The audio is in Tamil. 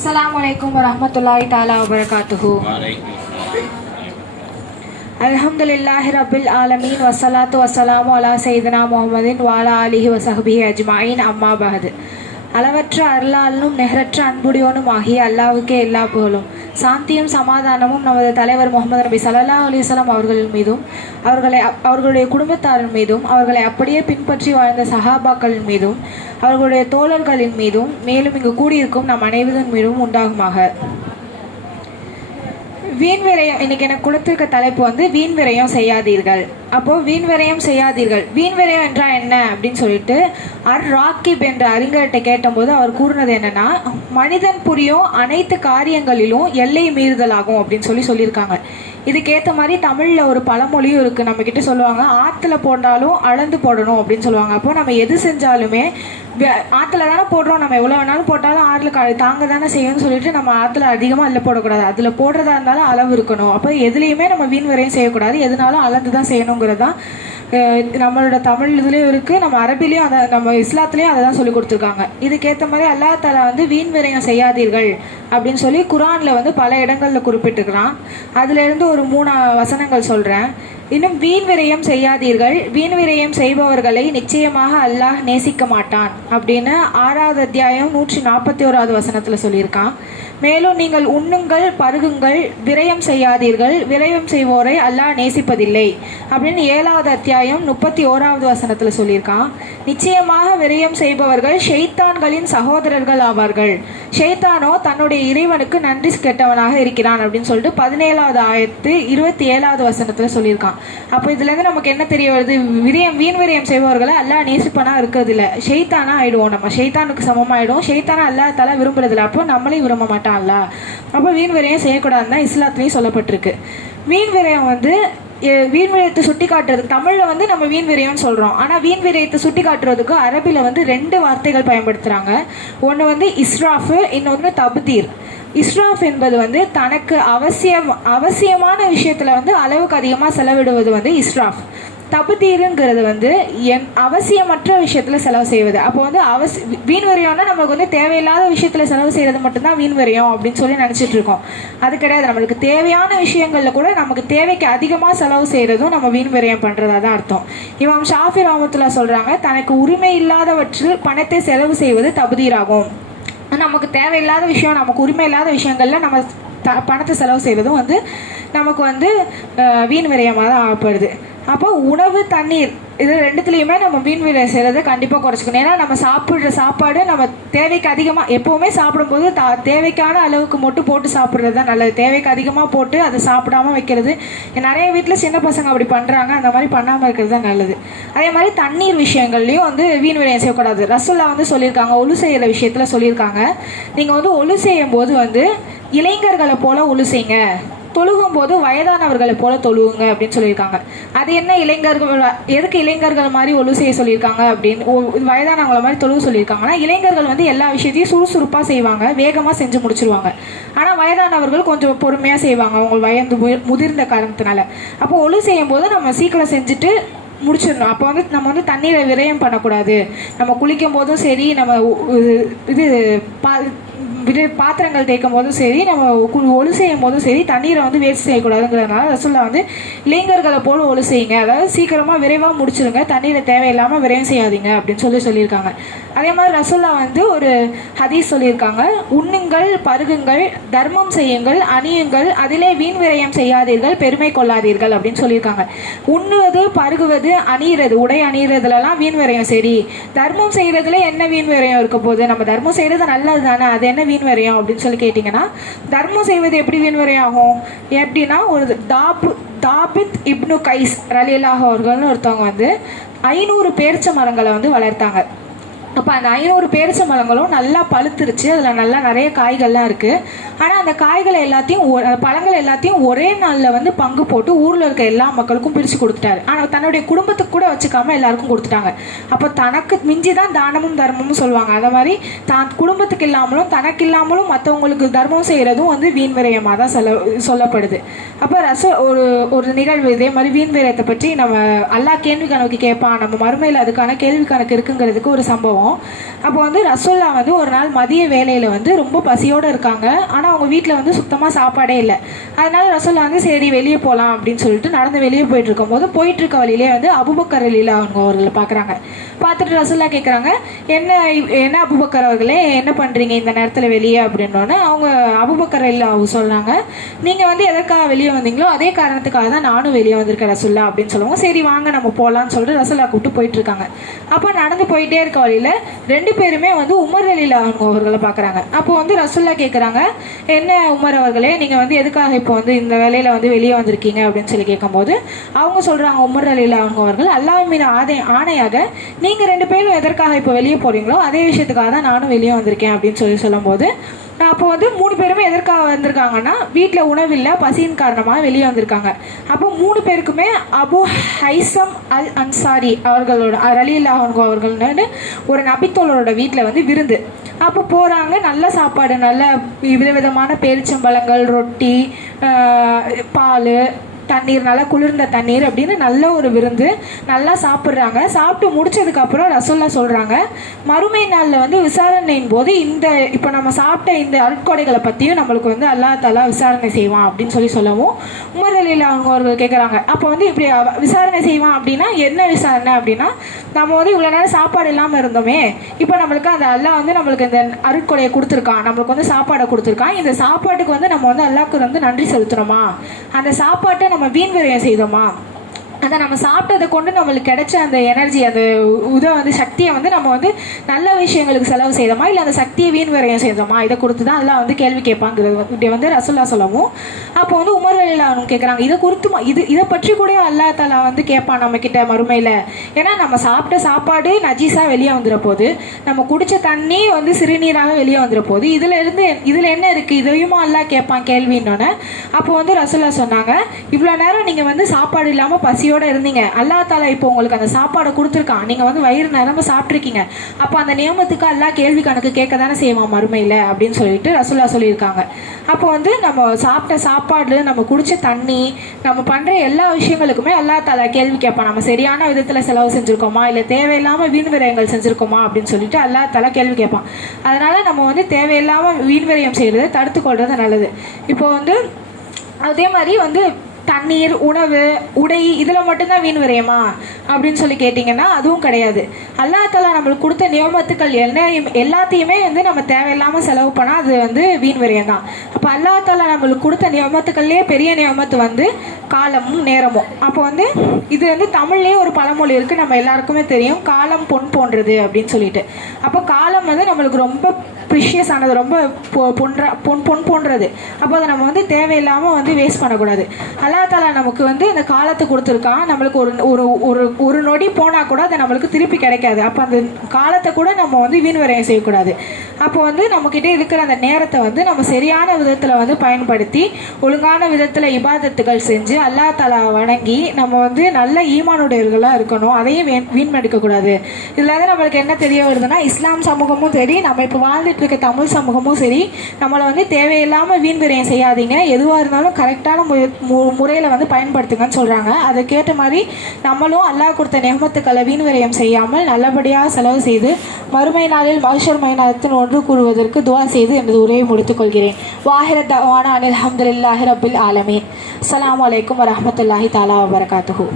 அஸ்ஸலாமு அலைக்கும் வரஹ்மத்துல்லாஹி தஆலா வபரகாத்துஹு அல்ஹம்துலில்லாஹி ரப்பில் ஆலமீன் வஸ்ஸலாத்து வஸ்ஸலாமு அலா சையதுனா முஹம்மதின் வாலா ஆலிஹி வஸஹ்பிஹி அஜ்மாயின் அம்மா பஹது அளவற்ற அருளாலும் நெகரற்ற அன்புடையோனும் ஆகிய அல்லாவுக்கே எல்லா புகழும். சாந்தியும் சமாதானமும் நமது தலைவர் முகமது நபி சல்லா அலைஹி அவர்களின் மீதும் அவர்களை அவர்களுடைய குடும்பத்தாரின் மீதும் அவர்களை அப்படியே பின்பற்றி வாழ்ந்த சஹாபாக்களின் மீதும் அவர்களுடைய தோழர்களின் மீதும் மேலும் இங்கு கூடியிருக்கும் நம் அனைவரின் மீதும் உண்டாகுமாக. வீண் விரயம் இன்னைக்கு எனக்கு கொடுத்திருக்க தலைப்பு வந்து வீண் விரயம் செய்யாதீர்கள். அப்போ வீண் விரயம் செய்யாதீர்கள். வீண் விரயம் என்றால் என்ன? அப்படின்னு சொல்லிட்டு அர் ராக்கிப் என்ற அறிஞர்கிட்ட கேட்டபோது அவர் கூறினது என்னன்னா மனிதன் புரியும் அனைத்து காரியங்களிலும் எல்லை மீறுதலாகும் அப்படின்னு சொல்லி சொல்லியிருக்காங்க. இதுக்கேற்ற மாதிரி தமிழில் ஒரு பழமொழியும் இருக்குது நம்மக்கிட்ட சொல்லுவாங்க ஆற்றுல போட்டாலும் அளந்து போடணும் அப்படின்னு சொல்லுவாங்க. அப்போ நம்ம எது செஞ்சாலுமே ஆற்றுல தானே போடுறோம். நம்ம எவ்வளோ வேணாலும் போட்டாலும் ஆற்றுல தாங்க தானே செய்யணும்னு சொல்லிட்டு நம்ம ஆற்றுல அதிகமாக அதில் போடக்கூடாது. அதில் போடுறதா இருந்தாலும் அளவு இருக்கணும். அப்போ எதுலேயுமே நம்ம வீண் வரையும் செய்யக்கூடாது. எதுனாலும் அளந்து தான் செய்யணுங்கிறது தான் நம்மளோட தமிழ் இதுலேயும் இருக்குது நம்ம அரபிலையும் அதை நம்ம இஸ்லாத்துலேயும் அதை தான் சொல்லி கொடுத்துருக்காங்க. இதுக்கேற்ற மாதிரி அல்லா தாலா வந்து வீண் விரயம் செய்யாதீர்கள் அப்படின்னு சொல்லி குரானில் வந்து பல இடங்களில் குறிப்பிட்டிருக்கிறான். அதுலேருந்து ஒரு மூணு வசனங்கள் சொல்கிறேன் இன்னும் வீண் விரயம் செய்யாதீர்கள். வீண் விரயம் செய்பவர்களை நிச்சயமாக அல்லாஹ் நேசிக்க மாட்டான் அப்படின்னு ஆறாவது அத்தியாயம் நூற்றி நாற்பத்தி ஓராவது வசனத்தில் சொல்லியிருக்கான். மேலும் நீங்கள் உண்ணுங்கள் பருகுங்கள் விரயம் செய்யாதீர்கள். விரயம் செய்வோரை அல்லாஹ் நேசிப்பதில்லை. அப்படின்னு ஏழாவது அத்தியாயம் முப்பத்தி ஓராவது வசனத்தில் சொல்லியிருக்கான். நிச்சயமாக விரயம் செய்பவர்கள் ஷெய்தான்களின் சகோதரர்கள் ஆவார்கள். ஷெய்தானோ தன்னுடைய இறைவனுக்கு நன்றி கெட்டவனாக இருக்கிறான் அப்படின்னு சொல்லிட்டு பதினேழாவது ஆயத்து இருபத்தி ஏழாவது வசனத்தில் சொல்லியிருக்கான். அப்போ இதுலேருந்து நமக்கு என்ன தெரிய வருது? விரயம் வீண் விரயம் செய்பவர்களை அல்லாஹ் நேசிப்பனா இருக்கிறது இல்லை ஷெய்தானா ஆயிடுவோம் நம்ம. ஷெய்தானுக்கு சமமாயிடும் ஷெய்தானா அல்லாஹ் தலா விரும்புறதில்ல. அப்போ நம்மளையும் விரும்ப மாட்டான்ல. அப்போ வீண் விரயம் செய்யக்கூடாதுன்னு தான் இஸ்லாத்துலேயும் சொல்லப்பட்டிருக்கு. வீண் விரயம் வந்து வீண் விரயத்தை சுட்டி காட்டுறதுக்கு தமிழில் வந்து நம்ம வீண் விரயம்னு சொல்கிறோம் ஆனால் வீண் விரயத்தை சுட்டி காட்டுறதுக்கு அரபியில் வந்து ரெண்டு வார்த்தைகள் பயன்படுத்துகிறாங்க ஒன்று வந்து இஸ்ராஃபு இன்னொன்று தபுதீர். இஸ்ராஃப் என்பது வந்து தனக்கு அவசியம் அவசியமான விஷயத்தில் வந்து அளவுக்கு அதிகமாக செலவிடுவது வந்து இஸ்ராஃப். தப்புதீருங்கிறது வந்து என் அவசியமற்ற விஷயத்தில் செலவு செய்வது. அப்போ வந்து அவசி வீண் வரையம்னா நமக்கு வந்து தேவையில்லாத விஷயத்தில் செலவு செய்கிறது மட்டும்தான் வீண் வரையும் அப்படின்னு சொல்லி நினச்சிட்டு இருக்கோம். அது கிடையாது. நம்மளுக்கு தேவையான விஷயங்களில் கூட நமக்கு தேவைக்கு அதிகமாக செலவு செய்கிறதும் நம்ம வீண் விரயம் பண்ணுறதா தான் அர்த்தம். இவன் ஷாஃபி ரஹமத்துல்லா சொல்கிறாங்க தனக்கு உரிமை இல்லாதவற்றில் பணத்தை செலவு செய்வது தபுதீராகும் நமக்கு தேவையில்லாத விஷயம் நமக்கு உரிமை இல்லாத விஷயங்கள்ல நம்ம த பணத்தை செலவு செய்வதும் வந்து நமக்கு வந்து வீண் விரயமாக தான் ஆகப்படுது. அப்போ உணவு தண்ணீர் இது ரெண்டுத்துலேயுமே நம்ம வீண் விரயம் செய்கிறத கண்டிப்பாக குறைச்சிக்கணும். ஏன்னா நம்ம சாப்பிட்ற சாப்பாடு நம்ம தேவைக்கு அதிகமாக எப்போவுமே சாப்பிடும்போது த தேவைக்கான அளவுக்கு மட்டும் போட்டு சாப்பிட்றது தான் நல்லது. தேவைக்கு அதிகமாக போட்டு அதை சாப்பிடாம வைக்கிறது. நிறைய வீட்டில் சின்ன பசங்க அப்படி பண்ணுறாங்க அந்த மாதிரி பண்ணாமல் இருக்கிறது தான் நல்லது. அதே மாதிரி தண்ணீர் விஷயங்கள்லையும் வந்து வீண் விரயம் செய்யக்கூடாது. ரசுல்லா வந்து சொல்லியிருக்காங்க. ஒழு செய்கிற விஷயத்தில் சொல்லியிருக்காங்க. நீங்கள் வந்து ஒழு செய்யும் போது வந்து இளைஞர்களை போல ஒழு செய்யுங்க. தொழுகும் போது வயதானவர்களை போல தொழுவுங்க அப்படின்னு சொல்லியிருக்காங்க. அது என்ன இளைஞர்கள் எதுக்கு இளைஞர்கள் மாதிரி ஒழு செய்ய சொல்லியிருக்காங்க அப்படின்னு வயதானவங்களை மாதிரி தொழுவு சொல்லியிருக்காங்கன்னா இளைஞர்கள் வந்து எல்லா விஷயத்தையும் சுறுசுறுப்பாக செய்வாங்க வேகமாக செஞ்சு முடிச்சிருவாங்க. ஆனால் வயதானவர்கள் கொஞ்சம் பொறுமையாக செய்வாங்க அவங்க வயது முதிர்ந்த காரணத்தினால. அப்போ ஒழு செய்யும் போது நம்ம சீக்கிரம் செஞ்சுட்டு முடிச்சிடணும். அப்போ வந்து நம்ம வந்து தண்ணீரை விரயம் பண்ணக்கூடாது. நம்ம குளிக்கும் போதும் சரி நம்ம இது பா விடு பாத்திரங்கள் தேய்க்கும் போதும் சரி நம்ம கு- ஒழு செய்யும் போதும் சரி தண்ணீரை வந்து வேஸ்ட் செய்யக்கூடாதுங்கிறதுனால ரசுல்லா வந்து இளைஞர்களை போல ஒழு செய்யுங்க. அதாவது சீக்கிரமாக விரைவாக முடிச்சிருங்க. தண்ணீரை தேவையில்லாமல் விரயம் செய்யாதீங்க அப்படின்னு சொல்லி சொல்லியிருக்காங்க. அதே மாதிரி ரசுல்லா வந்து ஒரு ஹதீஸ் சொல்லியிருக்காங்க. உண்ணுங்கள் பருகுங்கள் தர்மம் செய்யுங்கள் அணியுங்கள் அதிலே வீண் விரயம் செய்யாதீர்கள் பெருமை கொள்ளாதீர்கள் அப்படின்னு சொல்லியிருக்காங்க. உண்ணு உண்ணுவது பருகுவது அணியிறது. உடை அணியிறதுலலாம் வீண் விரயம் சரி தர்மம் செய்கிறதுல என்ன வீண் விரயம் இருக்க போகுது? நம்ம தர்மம் செய்கிறது நல்லது தானே? அது என்ன வீண் விரயம் அப்படின்னு சொல்லி கேட்டிங்கன்னா தர்மம் செய்வது எப்படி வீண் விரயம் ஆகும்? எப்படின்னா ஒரு தாபு தாபித் இப்னு கைஸ் ரலியல்லாஹ் அவர்கள்னு ஒருத்தவங்க வந்து ஐநூறு பேரிச்ச மரங்களை வந்து வளர்த்தாங்க. அப்போ அந்த ஐநூறு பேரிச்ச மரங்களும் நல்லா பழுத்துருச்சு. அதில் நல்லா நிறைய காய்கள்லாம் இருக்குது ஆனால் அந்த காய்களை எல்லாத்தையும் ஒ- பழங்கள் எல்லாத்தையும் ஒரே நாளில் வந்து பங்கு போட்டு ஊரில் இருக்க எல்லா மக்களுக்கும் பிரித்து கொடுத்துட்டாரு. ஆனால் தன்னுடைய குடும்பத்துக்கு கூட வச்சுக்காம எல்லாருக்கும் கொடுத்துட்டாங்க. அப்போ தனக்கு மிஞ்சி தான் தானமும் தர்மமும் சொல்லுவாங்க. அதை மாதிரி தான் குடும்பத்துக்கு இல்லாமலும் தனக்கு இல்லாமலும் மற்றவங்களுக்கு தர்மம் செய்கிறதும் வந்து வீண் விரயமாக தான் சொல்ல சொல்லப்படுது. அப்போ ரச ஒரு ஒரு நிகழ்வு இதே மாதிரி வீண் விரயத்தை பற்றி நம்ம எல்லா கேள்வி கணக்கு கேட்பான். நம்ம மறுமையில் அதுக்கான கேள்வி கணக்கு இருக்குங்கிறதுக்கு ஒரு சம்பவம். போவோம் அப்போ வந்து ரசோல்லா வந்து ஒரு நாள் மதிய வேலையில் வந்து ரொம்ப பசியோடு இருக்காங்க. ஆனால் அவங்க வீட்டில் வந்து சுத்தமாக சாப்பாடே இல்லை. அதனால ரசோல்லா வந்து சரி வெளியே போகலாம் அப்படின்னு சொல்லிட்டு நடந்து வெளியே போயிட்டு இருக்கும்போது போயிட்டு இருக்க வழியிலே வந்து அபுபக்கர் அலிலா அவங்க அவர்களை பார்க்குறாங்க. பார்த்துட்டு ரசோல்லா கேட்குறாங்க என்ன என்ன அபுபக்கர் அவர்களே என்ன பண்ணுறீங்க இந்த நேரத்தில் வெளியே? அப்படின்னோடனே அவங்க அபுபக்கர் அலிலா அவங்க சொல்கிறாங்க நீங்கள் வந்து எதற்காக வெளியே வந்தீங்களோ அதே காரணத்துக்காக தான் நானும் வெளியே வந்திருக்கேன் ரசுல்லா அப்படின்னு சொல்லுவோம் சரி வாங்க நம்ம போகலான்னு சொல்லிட்டு ரசுல்லா கூப்பிட்டு போயிட்டு இருக்காங்க. அப்போ நடந்து போயிட்டே இருக்க வழியில் ரெண்டு பேருமே வந்து உமர் அலிலா அவங்க அவர்களை பார்க்குறாங்க. அப்போ வந்து ரசுல்லா கேட்குறாங்க என்ன உமர் அவர்களே நீங்கள் வந்து எதுக்காக இப்போ வந்து இந்த வேலையில் வந்து வெளியே வந்திருக்கீங்க? அப்படின்னு சொல்லி கேட்கும்போது அவங்க சொல்கிறாங்க உமர் அலிலா அவர்கள் அல்லாஹ் மீது ஆதை ஆணையாக நீங்கள் ரெண்டு பேரும் எதற்காக இப்போ வெளியே போகிறீங்களோ அதே விஷயத்துக்காக தான் நானும் வெளியே வந்திருக்கேன். அப்படின்னு சொல்லி சொல்லும்போது அப்போ வந்து மூணு பேருமே எதற்காக வந்திருக்காங்கன்னா வீட்டில் உணவில்லை பசியின் காரணமாக வெளியே வந்திருக்காங்க. அப்போ மூணு பேருக்குமே அபு ஹைசம் அல் அன்சாரி அவர்களோட ரலீலா அவங்க அவர்கள்னு ஒரு நபித்தோழரோட வீட்டில் வந்து விருந்து. அப்போ போகிறாங்க நல்ல சாப்பாடு நல்ல விதவிதமான பேரிச்சம்பழங்கள் ரொட்டி பால் தண்ணீர் நல்லா குளிர்ந்த தண்ணீர் அப்படின்னு நல்ல ஒரு விருந்து நல்லா சாப்பிட்றாங்க. சாப்பிட்டு முடிச்சதுக்கப்புறம் ரசோல்லா சொல்கிறாங்க மறுமை நாளில் வந்து விசாரணையின் போது இந்த இப்போ நம்ம சாப்பிட்ட இந்த அருட்கொடைகளை பற்றியும் நம்மளுக்கு வந்து அல்லா தலா விசாரணை செய்வான் அப்படின்னு சொல்லி சொல்லவும் உமர் அலியில் அவங்க ஒரு கேட்குறாங்க அப்போ வந்து இப்படி விசாரணை செய்வான் அப்படின்னா என்ன விசாரணை அப்படின்னா நம்ம வந்து இவ்வளோ நேரம் சாப்பாடு இல்லாமல் இருந்தோமே இப்போ நம்மளுக்கு அந்த அல்லாஹ் வந்து நம்மளுக்கு இந்த அருட்கொடையை கொடுத்துருக்கான் நம்மளுக்கு வந்து சாப்பாடை கொடுத்துருக்கான். இந்த சாப்பாட்டுக்கு வந்து நம்ம வந்து அல்லாஹ்க்கு வந்து நன்றி செலுத்துகிறோமா அந்த சாப்பாட்டை நம்ம வீண் விரயம் செய்தோமா? அதை நம்ம சாப்பிட்டதை கொண்டு நம்மளுக்கு கிடைச்ச அந்த எனர்ஜி அந்த உதவ வந்து சக்தியை வந்து நம்ம வந்து நல்ல விஷயங்களுக்கு செலவு செய்தோமா? இல்லை அந்த சக்தியை வீண் விரயம் செய்தோமா? இதை கொடுத்து தான் எல்லாம் வந்து கேள்வி கேட்பாங்கிறது வந்து- இப்படி வந்து ரசுல்லா சொல்லவும். அப்போ வந்து உமர் அலிலா அவங்க கேட்குறாங்க இதை குறித்து இது இதை பற்றி கூட அல்லா தலா வந்து கேட்பான் நம்ம கிட்ட மறுமையில். ஏன்னா நம்ம சாப்பிட்ட சாப்பாடு நஜீஸாக வெளியே வந்துட போது நம்ம குடிச்ச தண்ணி வந்து சிறுநீராக வெளியே வந்துட போது இதில் இருந்து இதில் என்ன இருக்குது இதையுமா அல்லா கேட்பான் கேள்வின்னொன்னே அப்போ வந்து ரசுல்லா சொன்னாங்க இவ்வளோ நேரம் நீங்கள் வந்து சாப்பாடு இல்லாமல் பசியோட இருந்தீங்க. அல்லா தாலா இப்போ உங்களுக்கு அந்த சாப்பாடை கொடுத்துருக்கான். நீங்கள் வந்து வயிறு நிரம்ப சாப்பிட்ருக்கீங்க அப்போ அந்த நியமத்துக்கு அல்லா கேள்வி கணக்கு கேட்க தானே செய்வான் மறுமையில் அப்படின்னு சொல்லிட்டு ரசுல்லா சொல்லியிருக்காங்க. அப்போ வந்து நம்ம சாப்பிட்ட சாப்பாடு நம்ம குடிச்ச தண்ணி நம்ம பண்ணுற எல்லா விஷயங்களுக்குமே அல்லா தாலா கேள்வி கேட்பான். நம்ம சரியான விதத்தில் செலவு செஞ்சுருக்கோமா? இல்லை தேவையில்லாமல் வீண் விரயங்கள் செஞ்சுருக்கோமா? அப்படின்னு சொல்லிட்டு அல்லா தாலா கேள்வி கேட்பான். அதனால நம்ம வந்து தேவையில்லாமல் வீண் விரயம் செய்கிறத தடுத்து கொள்வது நல்லது. இப்போ வந்து அதே மாதிரி வந்து தண்ணீர் உணவு உடை இதில் மட்டும்தான் வீண் விரயமா? அப்படின்னு சொல்லி கேட்டிங்கன்னா அதுவும் கிடையாது. அல்லா தாலா நம்மளுக்கு கொடுத்த நியமத்துக்கள் என்ன எல்லாத்தையுமே வந்து நம்ம தேவையில்லாமல் செலவு பண்ணால் அது வந்து வீண் விரயம் தான். அப்போ அல்லா தாலா நம்மளுக்கு கொடுத்த நியமத்துக்கள்லேயே பெரிய நியமத்து வந்து காலமும் நேரமும். அப்போ வந்து இது வந்து தமிழ்லேயே ஒரு பழமொழி இருக்குது நம்ம எல்லாருக்குமே தெரியும். காலம் பொன் போன்றது அப்படின்னு சொல்லிட்டு. அப்போ காலம் வந்து நம்மளுக்கு ரொம்ப ப்ரிஷியஸ் ஆனது ரொம்ப பொ- பொன்ற பொன் பொன் போன்றது. அப்போ அதை நம்ம வந்து தேவையில்லாமல் வந்து வேஸ்ட் பண்ணக்கூடாது. அல்லா தாலா நமக்கு வந்து இந்த காலத்தை கொடுத்துருக்கான் நம்மளுக்கு ஒரு ஒரு ஒரு ஒரு நொடி போனால் கூட அதை நம்மளுக்கு திருப்பி கிடைக்காது. அப்போ அந்த காலத்தை கூட நம்ம வந்து வீண்வரையம் செய்யக்கூடாது. அப்போ வந்து நம்மக்கிட்ட இருக்கிற அந்த நேரத்தை வந்து நம்ம சரியான விதத்தில் வந்து பயன்படுத்தி ஒழுங்கான விதத்தில் இபாதத்துகள் செஞ்சு அல்லா தாலா வணங்கி நம்ம வந்து நல்ல ஈமானுடையர்களாக இருக்கணும். அதையும் வீண் வீண்மடிக்கக்கூடாது. இதில் வந்து நம்மளுக்கு என்ன தெரிய வருதுன்னா இஸ்லாம் சமூகமும் சரி நம்ம இப்போ வாழ்ந்துட்டு இருக்க. தமிழ் சமூகமும் சரி நம்மளை வந்து தேவையில்லாமல் வீண் விரயம் செய்யாதீங்க. எதுவாக இருந்தாலும் கரெக்டான மு முறையில் வந்து பயன்படுத்துங்கன்னு சொல்கிறாங்க அதுக்கேற்ற மாதிரி நம்மளும் அல்லாஹ் கொடுத்த நெஹமத்துக்களை வீண் விரயம் செய்யாமல் நல்லபடியாக செலவு செய்து மறுமை நாளில் மகிஷர் மைனாயத்தின் ஒன்று கூறுவதற்கு துவா செய்து எனது உரையை முடித்துக்கொள்கிறேன் வாஹிர தவானா அனில் அஹமதுல்லாஹி ரபில் ஆலமீன். அஸ்ஸலாமு அலைக்கும் வரஹ்மத்துல்லாஹி தாலா வபரகாத்துஹு.